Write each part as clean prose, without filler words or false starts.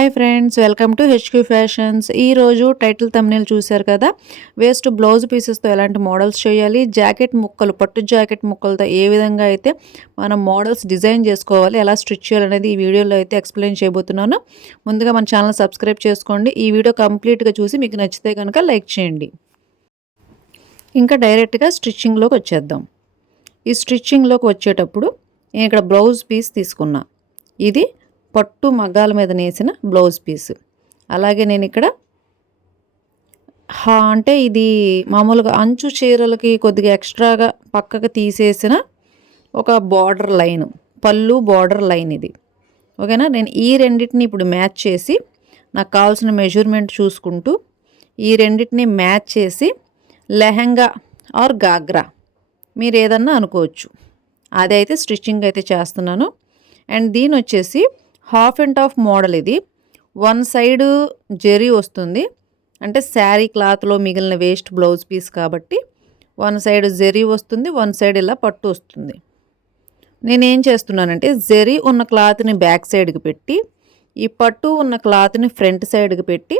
Hi friends, welcome to HQ fashions. ఈరోజు title thumbnail చూశారు కదా. వేస్ట్ బ్లౌజ్ పీసెస్తో ఎలాంటి మోడల్స్ చేయాలి, జాకెట్ ముక్కలు, పట్టు జాకెట్ ముక్కలతో ఏ విధంగా అయితే మనం మోడల్స్ డిజైన్ చేసుకోవాలి, ఎలా స్టిచ్ చేయాలనేది ఈ వీడియోలో అయితే ఎక్స్ప్లెయిన్ చేయబోతున్నాను. ముందుగా మన ఛానల్ సబ్స్క్రైబ్ చేసుకోండి. ఈ వీడియో కంప్లీట్గా చూసి మీకు నచ్చితే కనుక లైక్ చేయండి. ఇంకా డైరెక్ట్గా స్టిచ్చింగ్లోకి వచ్చేద్దాం. ఈ స్టిచ్చింగ్లోకి వచ్చేటప్పుడు నేను ఇక్కడ బ్లౌజ్ పీస్ తీసుకున్నా. ఇది పట్టు మగ్గాల మీద నేసిన బ్లౌజ్ పీస్. అలాగే నేను ఇక్కడ అంటే ఇది మామూలుగా అంచు చీరలకి కొద్దిగా ఎక్స్ట్రాగా పక్కకు తీసేసిన ఒక బార్డర్ లైన్, పళ్ళు బార్డర్ లైన్ ఇది. ఓకేనా. నేను ఈ రెండింటిని ఇప్పుడు మ్యాచ్ చేసి నాకు కావాల్సిన మెజర్మెంట్ చూసుకుంటూ ఈ రెండింటిని మ్యాచ్ చేసి లెహంగా ఆర్ గాగ్రా మీరు ఏదన్నా అనుకోవచ్చు, అదైతే స్టిచ్చింగ్ అయితే చేస్తున్నాను. అండ్ దీని వచ్చేసి హాఫ్ అండ్ హాఫ్ మోడల్. ఇది వన్ సైడ్ జెరీ వస్తుంది, అంటే శారీ క్లాత్లో మిగిలిన వేస్ట్ బ్లౌజ్ పీస్ కాబట్టి వన్ సైడ్ జెరీ వస్తుంది, వన్ సైడ్ ఇలా పట్టు వస్తుంది. నేనేం చేస్తున్నానంటే జెరీ ఉన్న క్లాత్ని బ్యాక్ సైడ్కి పెట్టి ఈ పట్టు ఉన్న క్లాత్ని ఫ్రంట్ సైడ్కి పెట్టి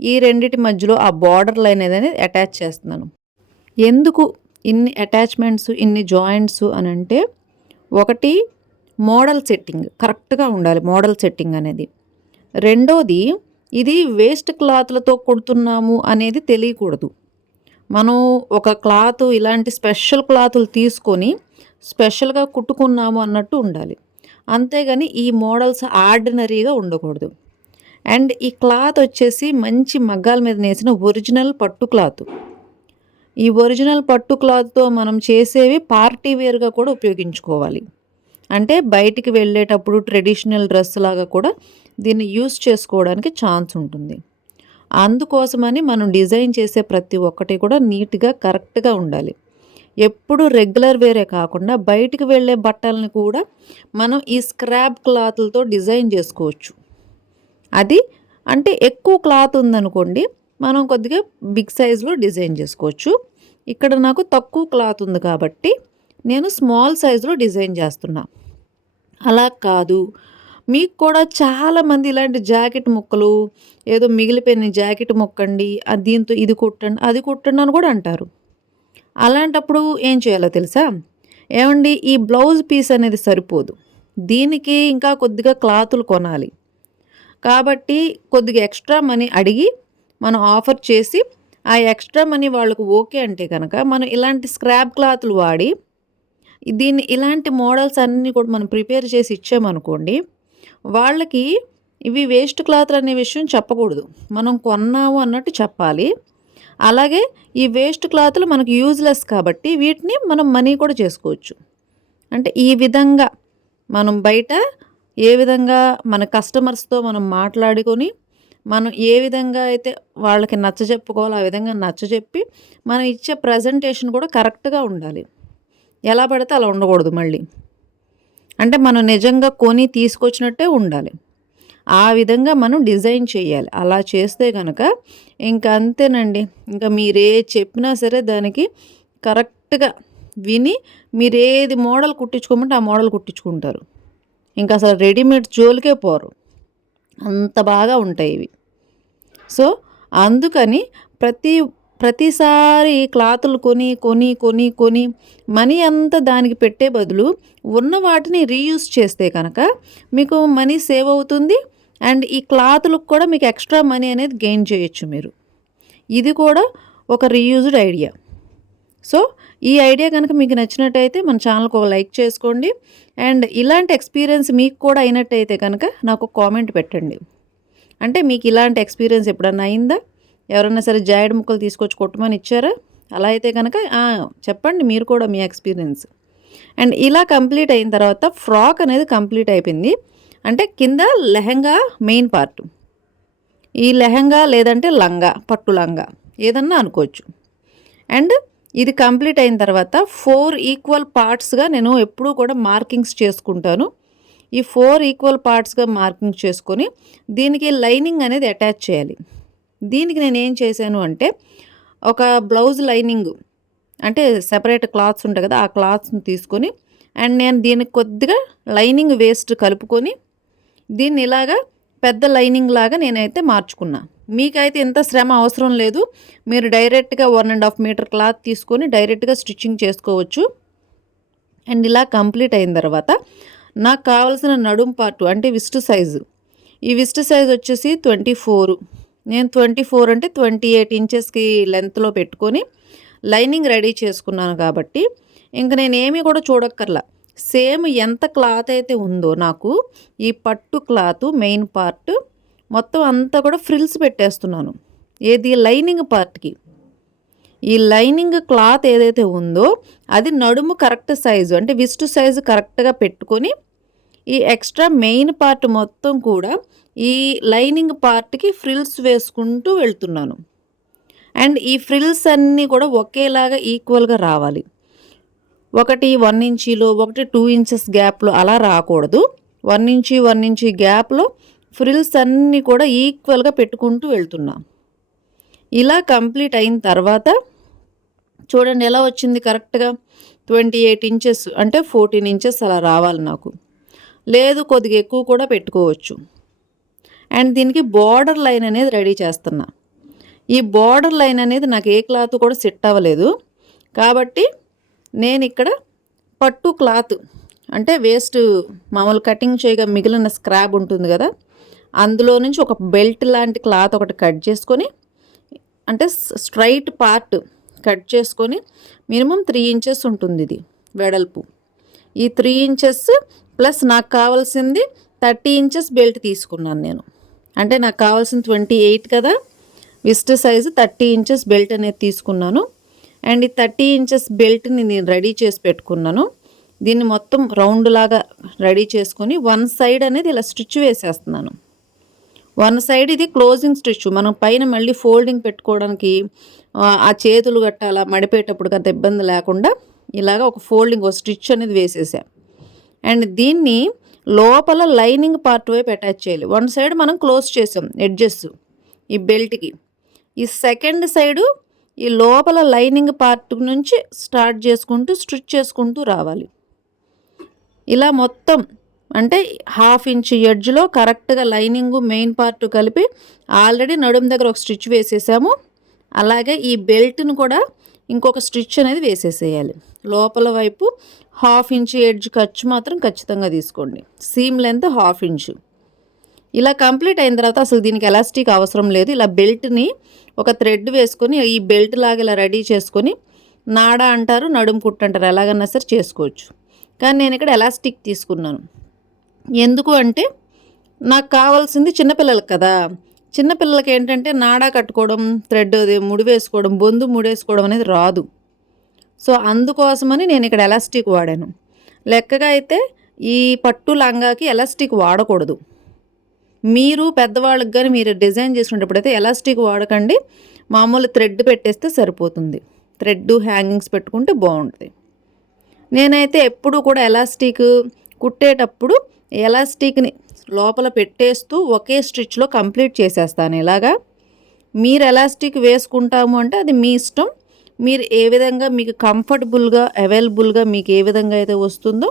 ఈ రెండిటి మధ్యలో ఆ బార్డర్ లైన్ అనేది అటాచ్ చేస్తున్నాను. ఎందుకు ఇన్ని అటాచ్మెంట్స్, ఇన్ని జాయింట్స్ అని అంటే, ఒకటి మోడల్ సెట్టింగ్ కరెక్ట్గా ఉండాలి, మోడల్ సెట్టింగ్ అనేది. రెండోది, ఇది వేస్ట్ క్లాత్లతో కుడుతున్నాము అనేది తెలియకూడదు. మనం ఒక క్లాత్ ఇలాంటి స్పెషల్ క్లాతులు తీసుకొని స్పెషల్గా కుట్టుకున్నాము అన్నట్టు ఉండాలి, అంతేగాని ఈ మోడల్స్ ఆర్డినరీగా ఉండకూడదు. అండ్ ఈ క్లాత్ వచ్చేసి మంచి మగ్గాల మీద నేసిన ఒరిజినల్ పట్టు క్లాత్. ఈ ఒరిజినల్ పట్టు క్లాత్తో మనం చేసేవి పార్టీ వేర్గా కూడా ఉపయోగించుకోవాలి. అంటే బయటికి వెళ్ళేటప్పుడు ట్రెడిషనల్ డ్రెస్ లాగా కూడా దీన్ని యూస్ చేసుకోవడానికి ఛాన్స్ ఉంటుంది. అందుకోసమని మనం డిజైన్ చేసే ప్రతి ఒక్కటి కూడా నీట్గా కరెక్ట్గా ఉండాలి. ఎప్పుడు రెగ్యులర్ వేరే కాకుండా బయటికి వెళ్ళే బట్టలని కూడా మనం ఈ స్క్రాప్ క్లాత్లతో డిజైన్ చేసుకోవచ్చు. అది అంటే ఎక్కువ క్లాత్ ఉందనుకోండి, మనం కొద్దిగా బిగ్ సైజులో డిజైన్ చేసుకోవచ్చు. ఇక్కడ నాకు తక్కువ క్లాత్ ఉంది కాబట్టి నేను స్మాల్ సైజులో డిజైన్ చేస్తున్నా. అలా కాదు, మీకు కూడా చాలామంది ఇలాంటి జాకెట్ ముక్కలు, ఏదో మిగిలిపోయిన జాకెట్ ముక్కండి, దీంతో ఇది కుట్టండి, అది కుట్టండి అని కూడా అంటారు. అలాంటప్పుడు ఏం చేయాలో తెలుసా? ఏమండి, ఈ బ్లౌజ్ పీస్ అనేది సరిపోదు, దీనికి ఇంకా కొద్దిగా క్లాతులు కొనాలి. కాబట్టి కొద్దిగా ఎక్స్ట్రా మనీ అడిగి మనం ఆఫర్ చేసి ఆ ఎక్స్ట్రా మనీ వాళ్ళకు ఓకే అంటే కనుక మనం ఇలాంటి స్క్రాప్ క్లాతులు వాడి దీన్ని ఇలాంటి మోడల్స్ అన్నీ కూడా మనం ప్రిపేర్ చేసి ఇచ్చామనుకోండి, వాళ్ళకి ఇవి వేస్ట్ క్లాత్లు అనే విషయం చెప్పకూడదు, మనం కొన్నాము అన్నట్టు చెప్పాలి. అలాగే ఈ వేస్ట్ క్లాత్లు మనకు యూజ్లెస్ కాబట్టి వీటిని మనం మనీ కూడా చేసుకోవచ్చు. అంటే ఈ విధంగా మనం బయట ఏ విధంగా మన కస్టమర్స్తో మనం మాట్లాడుకొని మనం ఏ విధంగా అయితే వాళ్ళకి నచ్చజెప్పుకోవాలో ఆ విధంగా నచ్చజెప్పి మనం ఇచ్చే ప్రజెంటేషన్ కూడా కరెక్ట్గా ఉండాలి. ఎలా పడితే అలా ఉండకూడదు. మళ్ళీ అంటే మనం నిజంగా కొని తీసుకొచ్చినట్టే ఉండాలి. ఆ విధంగా మనం డిజైన్ చేయాలి. అలా చేస్తే కనుక ఇంకా అంతేనండి, ఇంకా మీరే చెప్పినా సరే దానికి కరెక్ట్గా విని మీరేది మోడల్ కుట్టించుకోమంటే ఆ మోడల్ కుట్టించుకుంటారు. ఇంకా అసలు రెడీమేడ్ జోలికే పోరు, అంత బాగా ఉంటాయి ఇవి. సో అందుకని ప్రతిసారి క్లాతులు కొని కొని కొని కొని మనీ అంతా దానికి పెట్టే బదులు ఉన్న వాటిని రీయూజ్ చేస్తే కనుక మీకు మనీ సేవ్ అవుతుంది. అండ్ ఈ క్లాతులకు కూడా మీకు ఎక్స్ట్రా మనీ అనేది గెయిన్ చేయొచ్చు మీరు. ఇది కూడా ఒక రీయూజ్డ్ ఐడియా. సో ఈ ఐడియా కనుక మీకు నచ్చినట్టయితే మన ఛానల్కి ఒక లైక్ చేసుకోండి. అండ్ ఇలాంటి ఎక్స్పీరియన్స్ మీకు కూడా అయినట్టయితే కనుక నాకు కామెంట్ పెట్టండి. అంటే మీకు ఇలాంటి ఎక్స్పీరియన్స్ ఎప్పుడన్నా అయిందా? ఎవరైనా సరే జాకెట్ ముక్కలు తీసుకొచ్చి కొట్టమని ఇచ్చారా? అలా అయితే కనుక చెప్పండి మీరు కూడా మీ ఎక్స్పీరియన్స్. అండ్ ఇలా కంప్లీట్ అయిన తర్వాత ఫ్రాక్ అనేది కంప్లీట్ అయిపోయింది. అంటే కింద లెహంగా మెయిన్ పార్ట్, ఈ లెహంగా లేదంటే లంగా, పట్టు లంగా ఏదన్నా అనుకోవచ్చు. అండ్ ఇది కంప్లీట్ అయిన తర్వాత 4 ఈక్వల్ పార్ట్స్గా నేను ఎప్పుడూ కూడా మార్కింగ్స్ చేసుకుంటాను. ఈ 4 ఈక్వల్ పార్ట్స్గా మార్కింగ్ చేసుకొని దీనికి లైనింగ్ అనేది అటాచ్ చేయాలి. దీనికి నేను ఏం చేశాను అంటే, ఒక బ్లౌజ్ లైనింగ్ అంటే సెపరేట్ క్లాత్స్ ఉంటాయి కదా, ఆ క్లాత్స్ని తీసుకొని అండ్ నేను దీనికి కొద్దిగా లైనింగ్ వేస్ట్ కలుపుకొని దీన్ని ఇలాగా పెద్ద లైనింగ్ లాగా నేనైతే మార్చుకున్నా. మీకైతే ఇంత శ్రమ అవసరం లేదు. మీరు డైరెక్ట్గా 1.5 మీటర్ క్లాత్ తీసుకొని డైరెక్ట్గా స్టిచ్చింగ్ చేసుకోవచ్చు. అండ్ ఇలా కంప్లీట్ అయిన తర్వాత నాకు కావాల్సిన నడుం పార్టు అంటే విస్ట్ సైజు, ఈ విస్ట్ సైజ్ వచ్చేసి 24. నేను 24 అంటే 28 ఇంచెస్కి లెంత్లో పెట్టుకొని లైనింగ్ రెడీ చేసుకున్నాను కాబట్టి ఇంక నేను ఏమీ కూడా చూడక్కర్లా. సేమ్ ఎంత క్లాత్ అయితే ఉందో నాకు ఈ పట్టు క్లాత్ మెయిన్ పార్ట్ మొత్తం అంతా కూడా ఫ్రిల్స్ పెట్టేస్తున్నాను. ఏది లైనింగ్ పార్ట్కి. ఈ లైనింగ్ క్లాత్ ఏదైతే ఉందో అది నడుము కరెక్ట్ సైజు అంటే విస్ట్ సైజు కరెక్ట్గా పెట్టుకొని ఈ ఎక్స్ట్రా మెయిన్ పార్ట్ మొత్తం కూడా ఈ లైనింగ్ పార్ట్కి ఫ్రిల్స్ వేసుకుంటూ వెళ్తున్నాను. అండ్ ఈ ఫ్రిల్స్ అన్నీ కూడా ఒకేలాగా ఈక్వల్గా రావాలి. ఒకటి 1 ఇంచీలో, ఒకటి 2 ఇంచెస్ గ్యాప్లో అలా రాకూడదు. 1 ఇంచీ 1 ఇంచీ గ్యాప్లో ఫ్రిల్స్ అన్నీ కూడా ఈక్వల్గా పెట్టుకుంటూ వెళ్తున్నా. ఇలా కంప్లీట్ అయిన తర్వాత చూడండి ఎలా వచ్చింది కరెక్ట్గా 28 ఇంచెస్ అంటే 14 ఇంచెస్ అలా రావాలి నాకు. లేదు కొద్దిగా ఎక్కువ కూడా పెట్టుకోవచ్చు. అండ్ దీనికి బార్డర్ లైన్ అనేది రెడీ చేస్తున్నా. ఈ బార్డర్ లైన్ అనేది నాకు ఏ క్లాత్ కూడా సెట్ అవ్వలేదు కాబట్టి నేను ఇక్కడ పట్టు క్లాత్ అంటే వేస్ట్ మామూలు కటింగ్ చేయగా మిగిలిన స్క్రాబ్ ఉంటుంది కదా, అందులో నుంచి ఒక బెల్ట్ లాంటి క్లాత్ ఒకటి కట్ చేసుకొని అంటే స్ట్రైట్ పార్ట్ కట్ చేసుకొని మినిమం 3 ఇంచెస్ ఉంటుంది ఇది వెడల్పు. ఈ 3 ఇంచెస్ ప్లస్ నాకు కావాల్సింది 30 ఇంచెస్ బెల్ట్ తీసుకున్నాను నేను. అంటే నాకు కావాల్సింది 28 కదా, విస్ట్ సైజు 30 ఇంచెస్ బెల్ట్ అనేది తీసుకున్నాను. అండ్ ఈ 30 ఇంచెస్ బెల్ట్ని నేను రెడీ చేసి పెట్టుకున్నాను. దీన్ని మొత్తం రౌండ్ లాగా రెడీ చేసుకొని వన్ సైడ్ అనేది ఇలా స్టిచ్ వేసేస్తున్నాను. వన్ సైడ్ ఇది క్లోజింగ్ స్టిచ్. మనం పైన మళ్ళీ ఫోల్డింగ్ పెట్టుకోవడానికి ఆ చేతులు గట్ట అలా మడిపేటప్పుడు అంత ఇబ్బంది లేకుండా ఇలాగ ఒక ఫోల్డింగ్ ఒక స్టిచ్ అనేది వేసేసా. అండ్ దీన్ని లోపల లైనింగ్ పార్ట్ వైపు అటాచ్ చేయాలి. వన్ సైడ్ మనం క్లోజ్ చేసాం ఎడ్జెస్ ఈ బెల్ట్కి. ఈ సెకండ్ సైడు ఈ లోపల లైనింగ్ పార్ట్ నుంచి స్టార్ట్ చేసుకుంటూ స్టిచ్ చేసుకుంటూ రావాలి. ఇలా మొత్తం అంటే 1/2 ఇంచ్ ఎడ్జ్లో కరెక్ట్గా లైనింగు మెయిన్ పార్ట్ కలిపి ఆల్రెడీ నడుము దగ్గర ఒక స్టిచ్ వేసేసాము. అలాగే ఈ బెల్ట్ను కూడా ఇంకొక స్టిచ్ అనేది వేసేసేయాలి. లోపల వైపు 1/2 ఇంచ్ ఎడ్జ్ ఖర్చు మాత్రం ఖచ్చితంగా తీసుకోండి. Seam length 1/2 inch. ఇలా కంప్లీట్ అయిన తర్వాత అసలు దీనికి ఎలాస్టిక్ అవసరం లేదు. ఇలా బెల్ట్ని ఒక థ్రెడ్ వేసుకొని ఈ బెల్ట్ లాగా ఇలా రెడీ చేసుకొని నాడా అంటారు, నడుము కుట్టు అంటారు, ఎలాగన్నా సరే చేసుకోవచ్చు. కానీ నేను ఇక్కడ ఎలాస్టిక్ తీసుకున్నాను. ఎందుకు అంటే నాకు కావాల్సింది చిన్నపిల్లలకి కదా. చిన్నపిల్లలకి ఏంటంటే నాడా కట్టుకోవడం, థ్రెడ్ అది ముడి వేసుకోవడం, బొందు ముడేసుకోవడం అనేది రాదు. సో అందుకోసమని నేను ఇక్కడ ఎలాస్టిక్ వాడాను. లెక్కగా అయితే ఈ పట్టు లంగాకి ఎలాస్టిక్ వాడకూడదు. మీరు పెద్దవాళ్ళకి కానీ మీరు డిజైన్ చేసుకునేటప్పుడైతే ఎలాస్టిక్ వాడకండి. మామూలు థ్రెడ్ పెట్టేస్తే సరిపోతుంది. థ్రెడ్ హ్యాంగింగ్స్ పెట్టుకుంటే బాగుంటుంది. నేనైతే ఎప్పుడు కూడా ఎలాస్టిక్ కుట్టేటప్పుడు ఎలాస్టిక్ని లోపల పెట్టేస్తూ ఒకే స్టిచ్లో కంప్లీట్ చేసేస్తాను. ఇలాగా మీరు ఎలాస్టిక్ వేసుకుంటాము అంటే అది మీ ఇష్టం. మీరు ఏ విధంగా మీకు కంఫర్టబుల్గా అవైలబుల్గా మీకు ఏ విధంగా అయితే వస్తుందో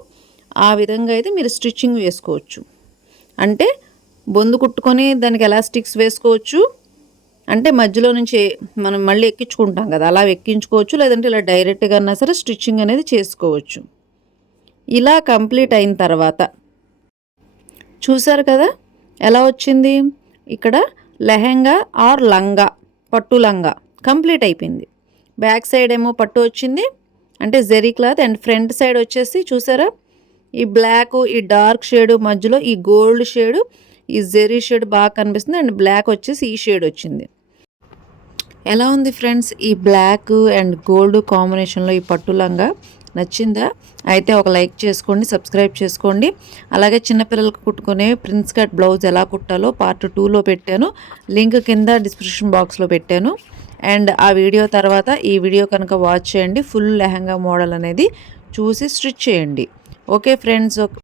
ఆ విధంగా అయితే మీరు స్టిచ్చింగ్ వేసుకోవచ్చు. అంటే బొందు కుట్టుకొని దానికి ఎలాస్టిక్స్ వేసుకోవచ్చు. అంటే మధ్యలో నుంచి మనం మళ్ళీ ఎక్కించుకుంటాం కదా, అలా ఎక్కించుకోవచ్చు. లేదంటే ఇలా డైరెక్ట్గా అన్నా సరే స్టిచ్చింగ్ అనేది చేసుకోవచ్చు. ఇలా కంప్లీట్ అయిన తర్వాత చూసారు కదా ఎలా వచ్చింది. ఇక్కడ లెహెంగా ఆర్ లంగా, పట్టు లంగా కంప్లీట్ అయిపోయింది. బ్యాక్ సైడ్ ఏమో పట్టు వచ్చింది అంటే zari cloth. And front side వచ్చేసి చూసారా ఈ బ్లాక్, ఈ డార్క్ షేడ్ మధ్యలో ఈ గోల్డ్ షేడ్, ఈ జెరీ షేడ్ బాగా కనిపిస్తుంది. అండ్ బ్లాక్ వచ్చేసి ఈ షేడ్ వచ్చింది. ఎలా ఉంది ఫ్రెండ్స్ ఈ బ్లాక్ అండ్ గోల్డ్ కాంబినేషన్లో ఈ పట్టు లంగా నచ్చిందా? అయితే ఒక లైక్ చేసుకోండి, సబ్స్క్రైబ్ చేసుకోండి. అలాగే చిన్నపిల్లలకు కుట్టుకునే ప్రిన్స్ కట్ బ్లౌజ్ ఎలా కుట్టాలో పార్ట్ 2లో పెట్టాను. లింక్ కింద డిస్క్రిప్షన్ బాక్స్లో పెట్టాను. అండ్ ఆ వీడియో తర్వాత ఈ వీడియో కనుక వాచ్ చేయండి. ఫుల్ లెహంగా మోడల్ అనేది చూసి స్టిచ్ చేయండి. Okay friends.